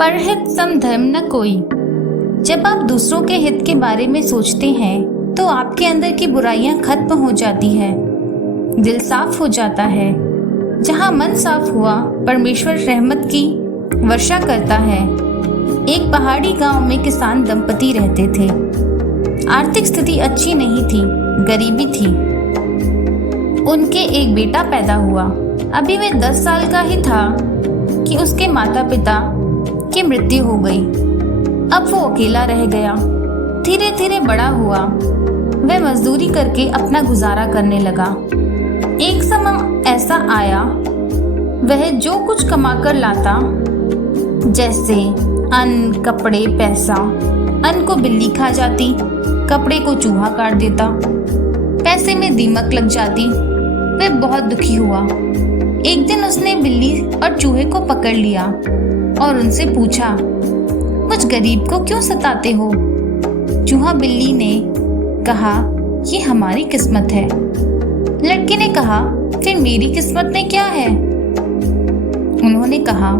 परहित सम धर्म न कोई। जब आप दूसरों के हित के बारे में सोचते हैं तो आपके अंदर की बुराइयां खत्म हो जाती है, दिल साफ हो जाता है। जहां मन साफ हुआ परमेश्वर रहमत की वर्षा करता है। एक पहाड़ी गांव में किसान दंपति रहते थे। आर्थिक स्थिति अच्छी नहीं थी, गरीबी थी। उनके एक बेटा पैदा हुआ। अभी वह 10 साल का ही था कि उसके माता पिता की मृत्यु हो गई। अब वो अकेला रह गया। धीरे धीरे बड़ा हुआ। वह मजदूरी करके अपना गुजारा करने लगा। एक समय ऐसा आया, वह जो कुछ कमाकर लाता, जैसे अन्न, कपड़े, पैसा, अन्न को बिल्ली खा जाती, कपड़े को चूहा काट देता, पैसे में दीमक लग जाती। वह बहुत दुखी हुआ। एक दिन उसने बिल्ली और चूहे को पकड़ लिया और उनसे पूछा, मुझ गरीब को क्यों सताते हो? चूहा बिल्ली ने कहा, ये हमारी किस्मत है। लड़के ने कहा, फिर मेरी किस्मत में क्या है? उन्होंने कहा,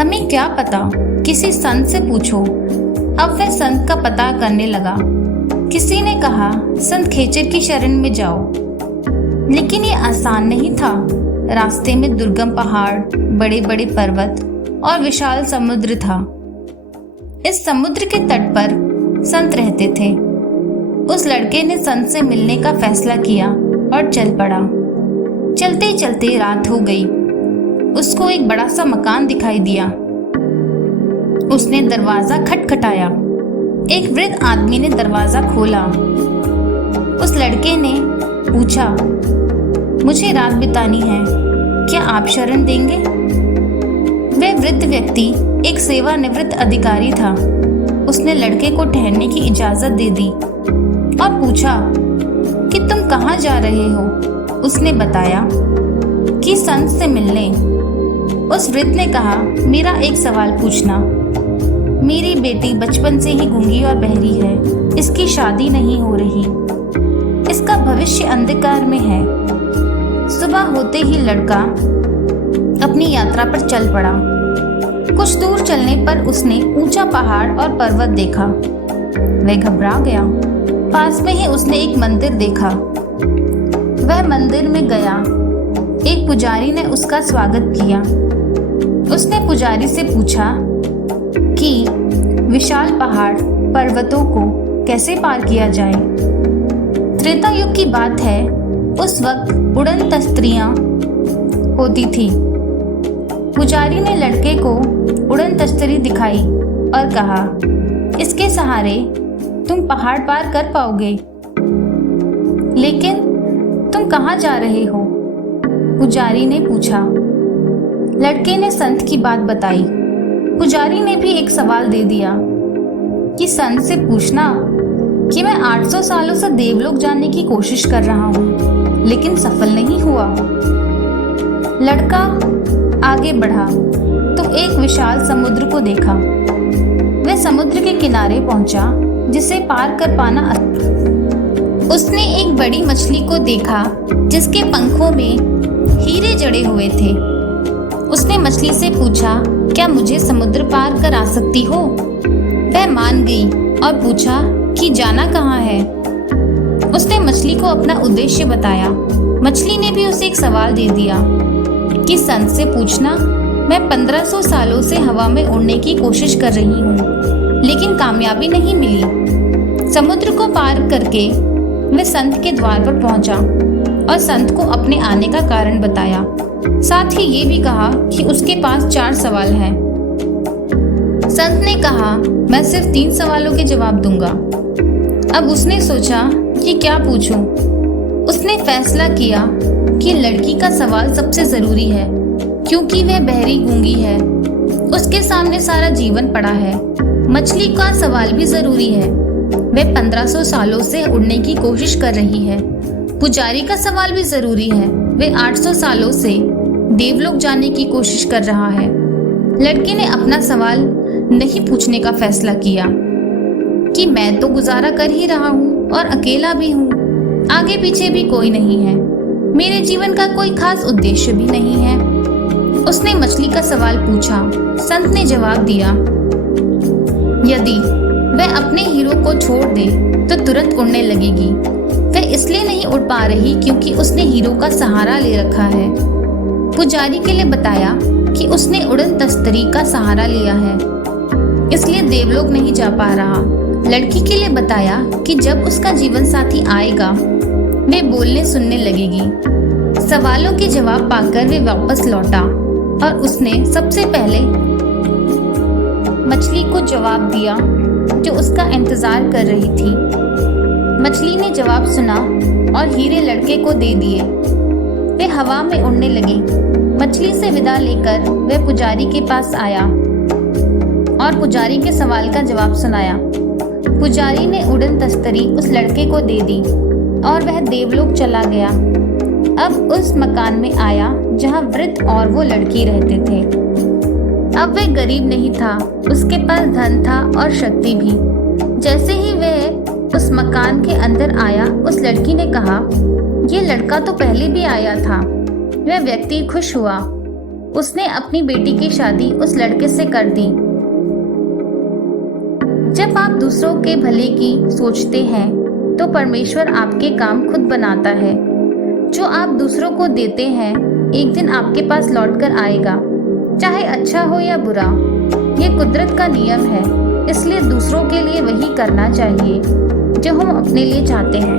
हमें क्या पता, किसी संत से पूछो। अब वह संत का पता करने लगा। किसी ने कहा, संत खेचर की शरण में जाओ। लेकिन ये आसान नहीं था। रास्ते में दुर्गम पहाड़, बड़े बड़े पर्वत और विशाल समुद्र था। इस समुद्र के तट पर संत रहते थे। उस लड़के ने संत से मिलने का फैसला किया और चल पड़ा। चलते चलते रात हो गई। उसको एक बड़ा सा मकान दिखाई दिया। उसने दरवाजा खटखटाया। एक वृद्ध आदमी ने दरवाजा खोला। उस लड़के ने पूछा, मुझे रात बितानी है, क्या आप शरण देंगे? वह वृद्ध व्यक्ति एक सेवानिवृत्त अधिकारी था। उसने लड़के को ठहरने की इजाजत दे दी और पूछा कि तुम कहाँ जा रहे हो? उसने बताया कि संत से मिलने। उस वृद्ध ने कहा, मेरा एक सवाल पूछना। मेरी बेटी बचपन से ही गूंगी और बहरी है। इसकी शादी नहीं हो रही। इसका भविष्य अंधकार में है। सुबह होते ही लड़का अपनी यात्रा पर चल पड़ा। कुछ दूर चलने पर उसने ऊंचा पहाड़ और पर्वत देखा। वह घबरा गया। पास में ही उसने एक मंदिर देखा। वह मंदिर में गया। एक पुजारी ने उसका स्वागत किया। उसने पुजारी से पूछा कि विशाल पहाड़ पर्वतों को कैसे पार किया जाए। त्रेता युग की बात है। उस वक्त उड़न तख्तियां होती थी। पुजारी ने लड़के को उड़न तख्ती दिखाई और कहा, इसके सहारे तुम पहाड़ पार कर पाओगे। लेकिन तुम कहाँ जा रहे हो? पुजारी ने पूछा। लड़के ने संत की बात बताई। पुजारी ने भी एक सवाल दे दिया कि संत से पूछना कि मैं 800 सालों से देवलोक जाने की कोशिश कर रहा हूँ, लेकिन सफल नहीं हुआ। लड़का आगे बढ़ा तो एक विशाल समुद्र को देखा। वह समुद्र के किनारे पहुंचा, जिसे पार कर पाना। उसने एक बड़ी मछली को देखा जिसके पंखों में हीरे जड़े हुए थे। उसने मछली से पूछा, क्या मुझे समुद्र पार करा सकती हो? वह मान गई और पूछा कि जाना कहाँ है। उसने मछली को अपना उद्देश्य बताया। मछली ने भी उसे एक सवाल दे दिया कि संत से पूछना, मैं 1500 सालों से हवा में उड़ने की कोशिश कर रही हूँ, लेकिन कामयाबी नहीं मिली। समुद्र को पार करके वह संत के द्वार पर पहुंचा और संत को अपने आने का कारण बताया। साथ ही ये भी कहा कि उसके पास 4 सवाल हैं। संत ने कहा, मैं सिर्फ 3 सवालों के जवाब दूंगा। अब उसने सोचा कि क्या पूछूं। उसने फैसला किया कि लड़की का सवाल सबसे जरूरी है, क्योंकि वह बहरी गूंगी है। उसके सामने सारा जीवन पड़ा है। मछली का सवाल भी जरूरी है। वह 1500 सालों से उड़ने की कोशिश कर रही है। पुजारी का सवाल भी जरूरी है। वह 800 सालों से देवलोक जाने की कोशिश कर रहा है। लड़के ने अपना सवाल नहीं पूछने का फैसला किया कि मैं तो गुजारा कर ही रहा हूँ और अकेला भी हूँ। आगे पीछे भी कोई नहीं है। मेरे जीवन का कोई खास उद्देश्य भी नहीं है। उसने मछली का सवाल पूछा। संत ने जवाब दिया, यदि वह अपने हीरो को छोड़ दे तो तुरंत उड़ने लगेगी। वह इसलिए नहीं उड़ पा रही क्योंकि उसने हीरो का सहारा ले रखा है। पुजारी के लिए बताया कि उसने उड़न तस्तरी का सहारा लिया है, इसलिए देवलोक नहीं जा पा रहा। लड़की के लिए बताया कि जब उसका जीवन साथी आएगा वे बोलने सुनने लगेगी। सवालों के जवाब पाकर वे वापस लौटा और उसने सबसे पहले मछली को जवाब दिया जो उसका इंतजार कर रही थी। मछली ने जवाब सुना और हीरे लड़के को दे दिए। वे हवा में उड़ने लगी। मछली से विदा लेकर वह पुजारी के पास आया और पुजारी के सवाल का जवाब सुनाया। पुजारी ने उड़न तस्तरी उस लड़के को दे दी और वह देवलोक चला गया। अब उस मकान में आया जहां वृद्ध और वो लड़की रहते थे। अब वह गरीब नहीं था, उसके पास धन था और शक्ति भी। जैसे ही वह उस मकान के अंदर आया, उस लड़की ने कहा, ये लड़का तो पहले भी आया था। वह व्यक्ति खुश हुआ। उसने अपनी बेटी की शादी उस लड़के से कर दी। जब आप दूसरों के भले की सोचते हैं तो परमेश्वर आपके काम खुद बनाता है। जो आप दूसरों को देते हैं एक दिन आपके पास लौटकर आएगा, चाहे अच्छा हो या बुरा। ये कुदरत का नियम है, इसलिए दूसरों के लिए वही करना चाहिए जो हम अपने लिए चाहते हैं।